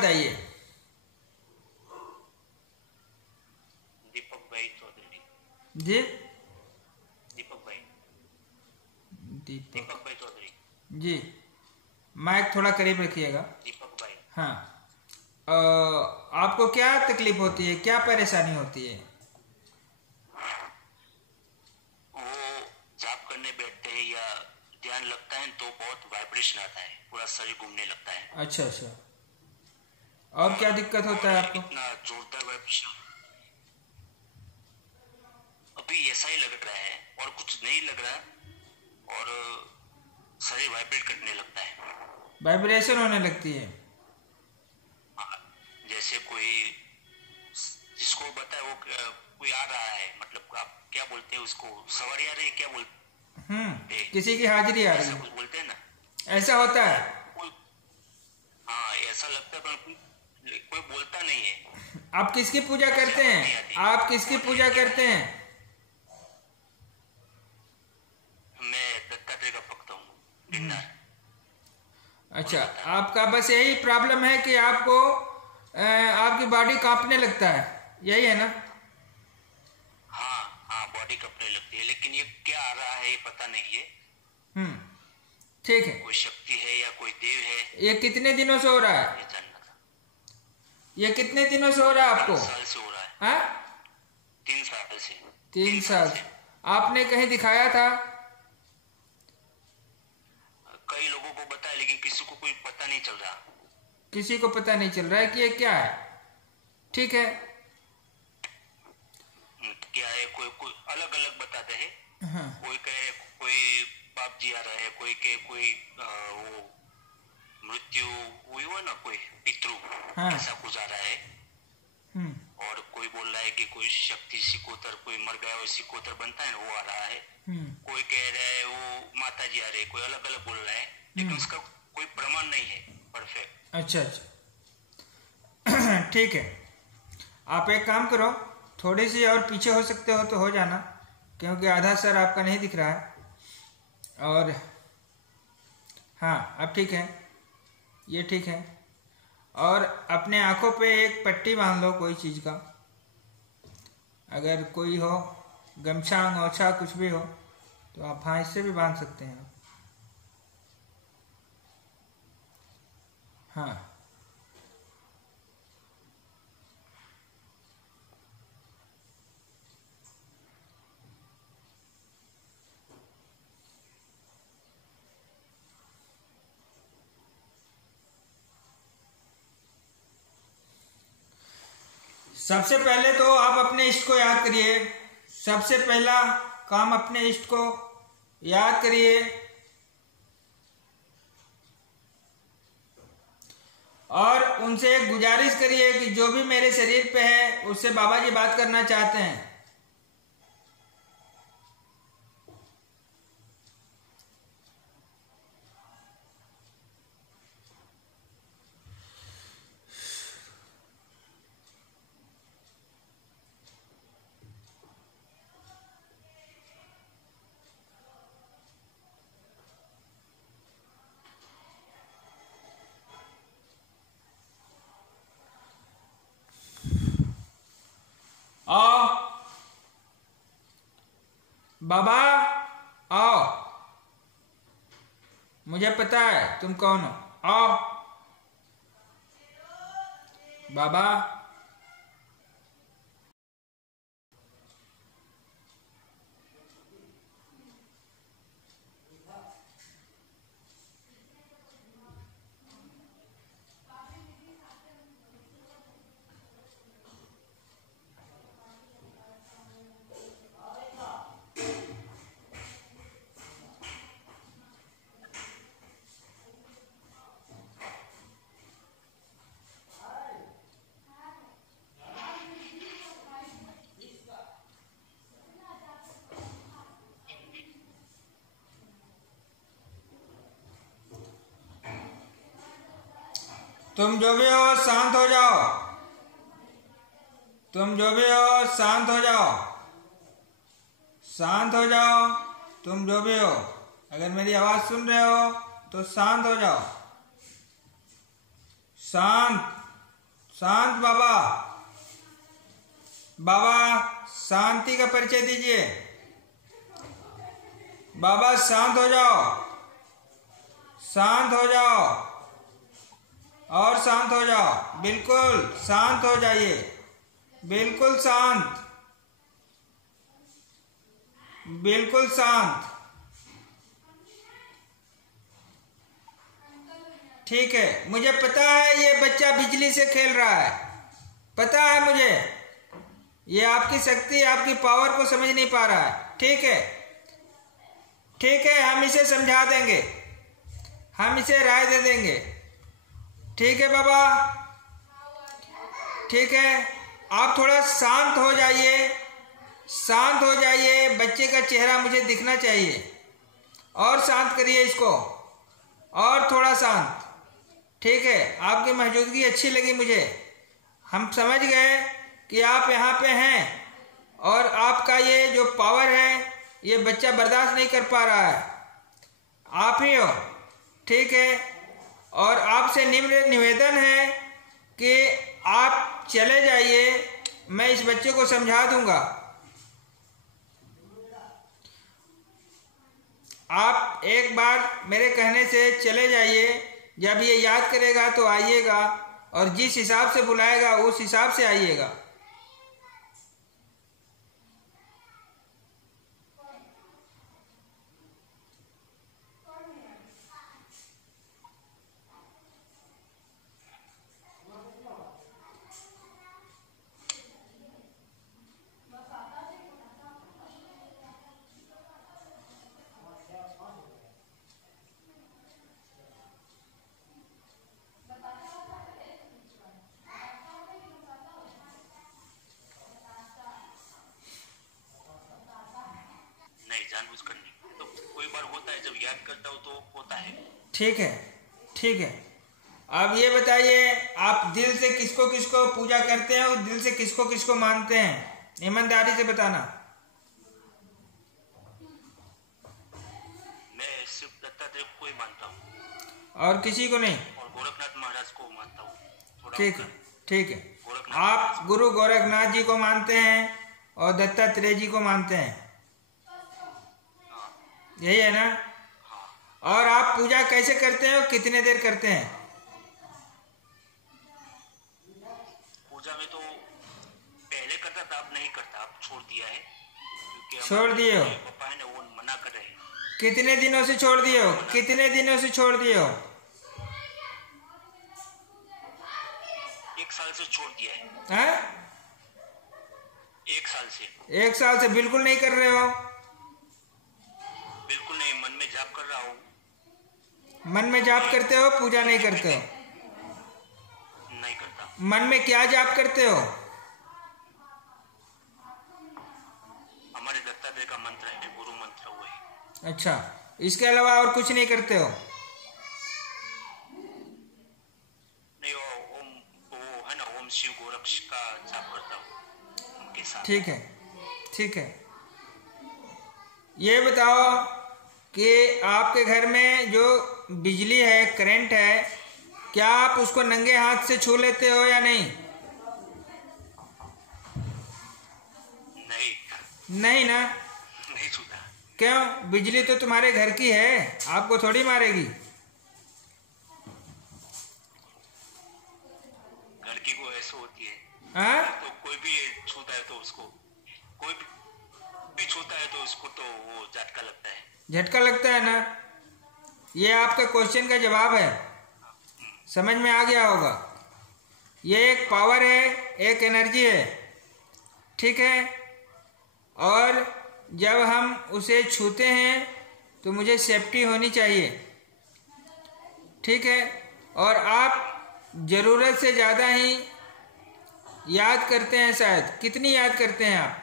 बताइए। दीपक भाई चौधरी। जी, दीपक भाई दीपक भाई चौधरी। जी, माइक थोड़ा करीब रखिएगा। दीपक भाई। हाँ, आपको क्या तकलीफ होती है, क्या परेशानी होती है? वो जाप करने बैठते हैं या ध्यान लगता है तो बहुत वाइब्रेशन आता है, पूरा शरीर घूमने लगता है। अच्छा अच्छा, और क्या दिक्कत होता है और आपको? इतना जोरदार वाइब्रेशन अभी ऐसा ही लग रहा है और कुछ नहीं लग रहा, और शरीर वाइब्रेट करने लगता है। वाइब्रेशन होने लगती है? हाँ, जैसे कोई जिसको बताए वो कोई आ रहा है, मतलब आप क्या बोलते हैं उसको, सवारी आ रही है, क्या बोलते हैं? किसी की हाजिरी आ रही ऐसा है, कुछ बोलते हैं ना। ऐसा होता है? कोई, हाँ ऐसा लगता है, पर कोई बोलता नहीं है। आप किसकी पूजा करते हैं? नहीं आती। आप किसकी पूजा करते हैं? मैं दत्तात्रेय का भक्त हूँ, गिरनार। अच्छा, आपका बस यही प्रॉब्लम है कि आपको आपकी बॉडी कांपने लगता है, यही है ना? हाँ हाँ, बॉडी कपने लगती है, लेकिन ये क्या आ रहा है ये पता नहीं है। ठीक है। कोई शक्ति है या कोई देव है, ये कितने दिनों से हो रहा है? ये जानना था। ये कितने दिनों से हो रहा है आपको? 3 साल से हो रहा है। हाँ, 3 साल से। 3 साल। आपने कहीं दिखाया था? कई लोगों को बताया, लेकिन किसी को कोई पता नहीं चल रहा। किसी को पता नहीं चल रहा है कि ये क्या है। ठीक है, क्या है, कोई कोई अलग अलग बताते हैं। हाँ, कोई कहे कोई बाप जी आ रहा है, कोई कहे कोई वो मृत्यु हुई हो ना, कोई पितृ, हाँ, ऐसा कुछ आ रहा है। और कोई बोल रहा है कि कोई शक्ति सिकोतर, कोई मर गया हो सिकोतर बनता है ना, वो आ रहा है। कोई कह रहा है वो माता जी आ रहे, कोई अलग अलग बोल रहा है, लेकिन उसका कोई प्रमाण नहीं है परफेक्ट। अच्छा अच्छा। ठीक है, आप एक काम करो, थोड़ी सी और पीछे हो सकते हो तो हो जाना, क्योंकि आधा सर आपका नहीं दिख रहा है। और हाँ, अब ठीक है, ये ठीक है। और अपने आंखों पे एक पट्टी बांध लो कोई चीज़ का, अगर कोई हो, गमछा अंगोछा कुछ भी हो तो आप हाँ इससे भी बांध सकते हैं। हाँ, सबसे पहले तो आप अपने इष्ट को याद करिए। सबसे पहला काम, अपने इष्ट को याद करिए और उनसे एक गुजारिश करिए कि जो भी मेरे शरीर पे है उससे बाबा जी बात करना चाहते हैं। आओ बाबा, आओ, मुझे पता है तुम कौन हो, आओ बाबा। तुम जो भी हो शांत हो जाओ, तुम जो भी हो शांत हो जाओ, शांत हो जाओ। तुम जो भी हो, अगर मेरी आवाज सुन रहे हो तो शांत हो जाओ, शांत। शांत बाबा, बाबा शांति का परिचय दीजिए। बाबा शांत हो जाओ, शांत हो जाओ और शांत हो जाओ, बिल्कुल शांत हो जाइए, बिल्कुल शांत, बिल्कुल शांत। ठीक है, मुझे पता है ये बच्चा बिजली से खेल रहा है, पता है मुझे, ये आपकी शक्ति, आपकी पावर को समझ नहीं पा रहा है। ठीक है, ठीक है, हम इसे समझा देंगे, हम इसे राय दे देंगे। ठीक है बाबा, ठीक है, आप थोड़ा शांत हो जाइए, शांत हो जाइए, बच्चे का चेहरा मुझे दिखना चाहिए। और शांत करिए इसको, और थोड़ा शांत। ठीक है, आपकी मौजूदगी अच्छी लगी मुझे, हम समझ गए कि आप यहाँ पे हैं और आपका ये जो पावर है ये बच्चा बर्दाश्त नहीं कर पा रहा है, आप ही हो। ठीक है, और आपसे निवेदन है कि आप चले जाइए, मैं इस बच्चे को समझा दूंगा। आप एक बार मेरे कहने से चले जाइए, जब ये याद करेगा तो आइएगा, और जिस हिसाब से बुलाएगा उस हिसाब से आइएगा। जानबूझकर नहीं, तो कोई बार होता है, जब याद करता हूँ तो होता है। ठीक है, ठीक है। अब ये बताइए, आप दिल से किसको किसको पूजा करते हैं और दिल से किसको किसको मानते हैं? ईमानदारी से बताना। मैं सिर्फ दत्तात्रेय को ही मानता हूँ और किसी को नहीं? और गोरखनाथ महाराज को मानता हूँ। ठीक है, ठीक है, आप गुरु गोरखनाथ जी को मानते हैं और दत्तात्रेय जी को मानते हैं, यही है ना? और आप पूजा कैसे करते हैं और कितने देर करते हैं? पूजा में तो पहले करता था, अब नहीं करता, अब छोड़ दिया है, क्योंकि छोड़ दिए हो? पापा है ना, वो मना कर रहे हैं। कितने दिनों से छोड़ दिए हो? कितने दिनों से छोड़ दिए हो? 1 साल से छोड़ दिया है। हैं? 1 साल से। 1 साल से बिल्कुल नहीं कर रहे हो? बिल्कुल नहीं, मन में जाप कर रहा हूँ। मन में जाप करते हो, पूजा नहीं करते हो? नहीं करता। मन में क्या जाप करते हो? हमारे दत्तात्रेय का मंत्र है, गुरु मंत्र वही। अच्छा, इसके अलावा और कुछ नहीं करते हो? नहीं, वो है ना, ओम शिव गोरक्ष का जाप करता हूँ उनके साथ। ठीक है, ठीक है। ये बताओ कि आपके घर में जो बिजली है, करंट है, क्या आप उसको नंगे हाथ से छू लेते हो या नहीं? नहीं ना? नहीं छूता। क्यों? बिजली तो तुम्हारे घर की है, आपको थोड़ी मारेगी। घर की को ऐसे होती है। हाँ? तो कोई भी छूता है तो उसको, कोई भी छूता है तो उसको तो वो झटका लगता है। झटका लगता है ना? ये आपका क्वेश्चन का जवाब है, समझ में आ गया होगा। ये एक पावर है, एक एनर्जी है, ठीक है? और जब हम उसे छूते हैं तो मुझे सेफ्टी होनी चाहिए, ठीक है? और आप ज़रूरत से ज़्यादा ही याद करते हैं शायद। कितनी याद करते हैं आप?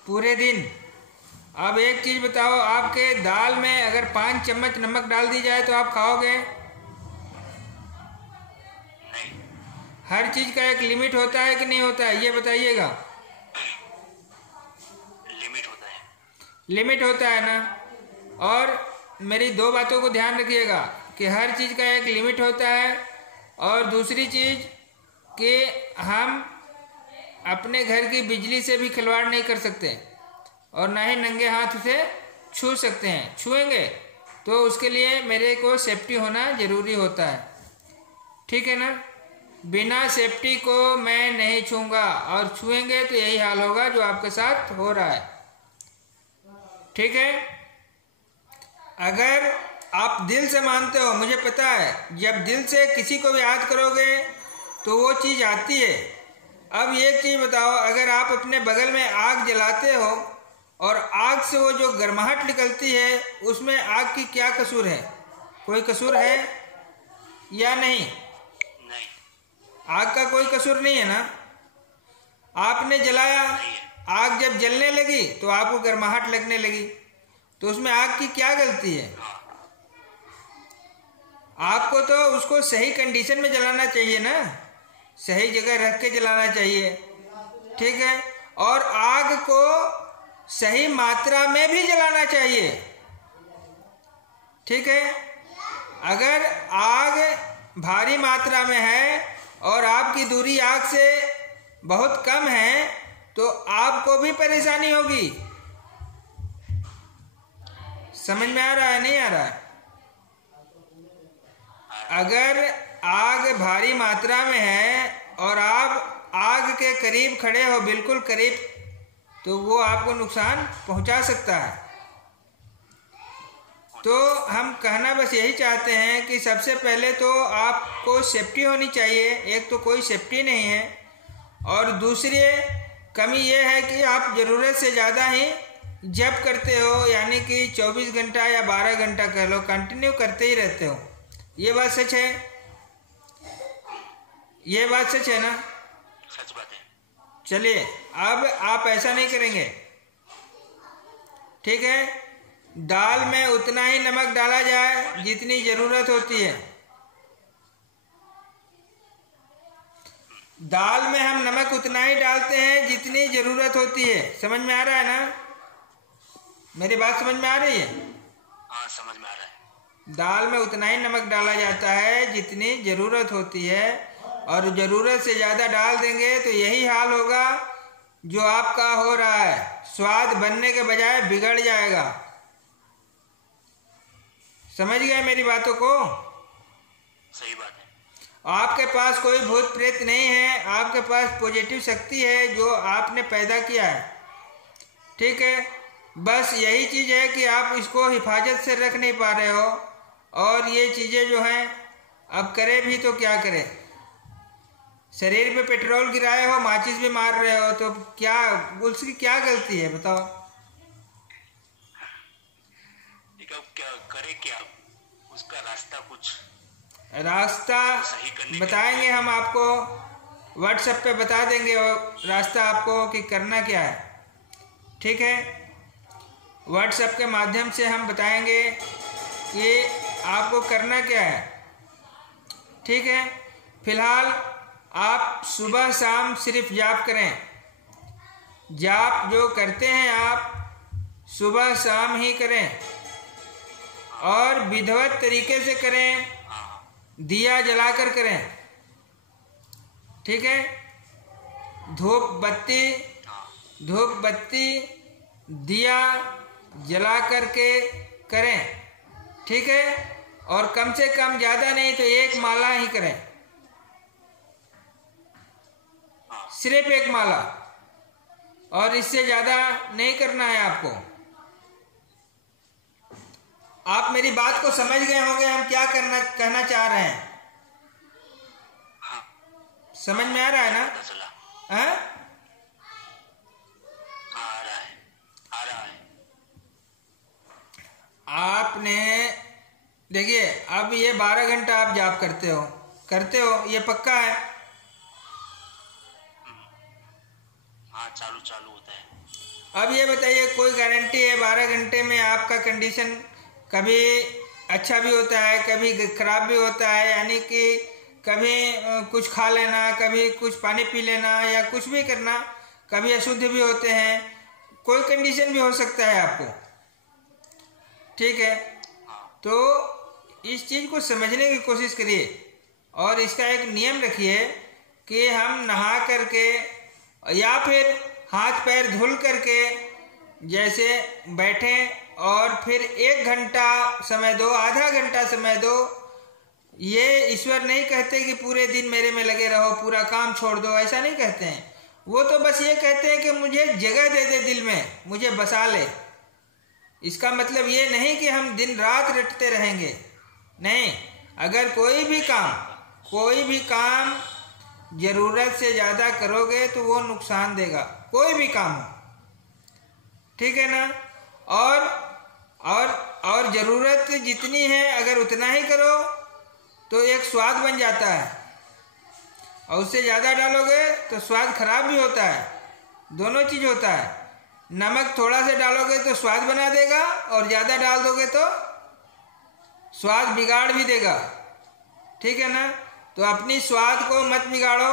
पूरे दिन। अब एक चीज़ बताओ, आपके दाल में अगर 5 चम्मच नमक डाल दी जाए तो आप खाओगे? नहीं। हर चीज़ का एक लिमिट होता है कि नहीं होता है, ये बताइएगा। लिमिट होता है। लिमिट होता है ना? और मेरी 2 बातों को ध्यान रखिएगा कि हर चीज़ का एक लिमिट होता है, और दूसरी चीज़ कि हम अपने घर की बिजली से भी खिलवाड़ नहीं कर सकते और ना ही नंगे हाथ उसे छू सकते हैं। छुएंगे तो उसके लिए मेरे को सेफ्टी होना ज़रूरी होता है, ठीक है ना। बिना सेफ्टी को मैं नहीं छूँगा, और छुएंगे तो यही हाल होगा जो आपके साथ हो रहा है, ठीक है। अगर आप दिल से मानते हो, मुझे पता है जब दिल से किसी को भी याद करोगे तो वो चीज़ आती है। अब एक चीज़ बताओ, अगर आप अपने बगल में आग जलाते हो और आग से वो जो गर्माहट निकलती है, उसमें आग की क्या कसूर है? कोई कसूर है या नहीं? आग का कोई कसूर नहीं है ना। आपने जलाया, आग जब जलने लगी तो आपको गर्माहट लगने लगी, तो उसमें आग की क्या गलती है? आपको तो उसको सही कंडीशन में जलाना चाहिए ना, सही जगह रख के जलाना चाहिए, ठीक है। और आग को सही मात्रा में भी जलाना चाहिए, ठीक है। अगर आग भारी मात्रा में है और आपकी दूरी आग से बहुत कम है तो आपको भी परेशानी होगी। समझ में आ रहा है, नहीं आ रहा है? अगर आग भारी मात्रा में है और आप आग के करीब खड़े हो, बिल्कुल करीब, तो वो आपको नुकसान पहुंचा सकता है। तो हम कहना बस यही चाहते हैं कि सबसे पहले तो आपको सेफ्टी होनी चाहिए। एक तो कोई सेफ्टी नहीं है, और दूसरी कमी ये है कि आप ज़रूरत से ज़्यादा ही जब करते हो, यानी कि 24 घंटा या 12 घंटा कह लो, कंटिन्यू करते ही रहते हो। ये बात सच है? ये बात सच है ना? सच बात है। चलिए, अब आप ऐसा नहीं करेंगे, ठीक है। दाल में उतना ही नमक डाला जाए जितनी ज़रूरत होती है। दाल में हम नमक उतना ही डालते हैं जितनी ज़रूरत होती है। समझ में आ रहा है ना? मेरी बात समझ में आ रही है? हाँ, समझ में आ रहा है। दाल में उतना ही नमक डाला जाता है जितनी ज़रूरत होती है, और ज़रूरत से ज़्यादा डाल देंगे तो यही हाल होगा जो आपका हो रहा है। स्वाद बनने के बजाय बिगड़ जाएगा। समझ गए मेरी बातों को? सही बात है। आपके पास कोई भूत प्रेत नहीं है, आपके पास पॉजिटिव शक्ति है जो आपने पैदा किया है, ठीक है। बस यही चीज़ है कि आप इसको हिफाजत से रख नहीं पा रहे हो, और ये चीज़ें जो हैं अब करें भी तो क्या करें। शरीर पे पेट्रोल गिराए हो, माचिस भी मार रहे हो, तो क्या उसकी क्या गलती है बताओ? क्या करे, क्या उसका रास्ता, कुछ रास्ता बताएंगे हम आपको, व्हाट्सएप पे बता देंगे रास्ता आपको कि करना क्या है, ठीक है। व्हाट्सएप के माध्यम से हम बताएंगे कि आपको करना क्या है, ठीक है। फिलहाल आप सुबह शाम सिर्फ जाप करें। जाप जो करते हैं आप सुबह शाम ही करें, और विधिवत तरीके से करें, दिया जलाकर करें, ठीक है। धूप बत्ती दिया जला करके करें, ठीक है। और कम से कम, ज़्यादा नहीं तो 1 माला ही करें, सिर्फ 1 माला, और इससे ज़्यादा नहीं करना है आपको। आप मेरी बात को समझ गए होंगे हम क्या कहना चाह रहे हैं? समझ में आ रहा है ना? हाँ? आ रहा है। आपने देखिए, अब ये 12 घंटा आप जाप करते हो, ये पक्का है? हाँ, चालू होता है। अब ये बताइए, कोई गारंटी है 12 घंटे में आपका कंडीशन कभी अच्छा भी होता है, कभी खराब भी होता है, यानी कि कभी कुछ खा लेना, कभी कुछ पानी पी लेना, या कुछ भी करना, कभी अशुद्ध भी होते हैं, कोई कंडीशन भी हो सकता है आपको, ठीक है। तो इस चीज़ को समझने की कोशिश करिए और इसका एक नियम रखिए कि हम नहा करके या फिर हाथ पैर धुल करके जैसे बैठें और फिर 1 घंटा समय दो, आधा घंटा समय दो। ये ईश्वर नहीं कहते कि पूरे दिन मेरे में लगे रहो, पूरा काम छोड़ दो, ऐसा नहीं कहते हैं। वो तो बस ये कहते हैं कि मुझे जगह दे दे दिल में, मुझे बसा ले। इसका मतलब ये नहीं कि हम दिन रात रटते रहेंगे, नहीं। अगर कोई भी काम जरूरत से ज़्यादा करोगे तो वो नुकसान देगा, कोई भी काम हो, ठीक है ना। और ज़रूरत जितनी है अगर उतना ही करो तो एक स्वाद बन जाता है, और उससे ज़्यादा डालोगे तो स्वाद खराब भी होता है, दोनों चीज़ होता है। नमक थोड़ा सा डालोगे तो स्वाद बना देगा और ज़्यादा डाल दोगे तो स्वाद बिगाड़ भी देगा, ठीक है ना। तो अपनी स्वाद को मत बिगाड़ो,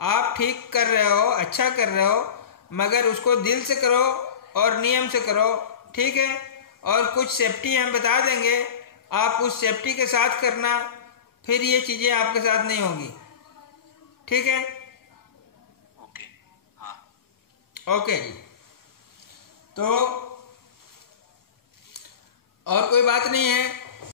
आप ठीक कर रहे हो, अच्छा कर रहे हो, मगर उसको दिल से करो और नियम से करो, ठीक है। और कुछ सेफ्टी हम बता देंगे, आप उस सेफ्टी के साथ करना, फिर ये चीज़ें आपके साथ नहीं होगी, ठीक है। ओके, हाँ, ओके जी। तो और कोई बात नहीं है।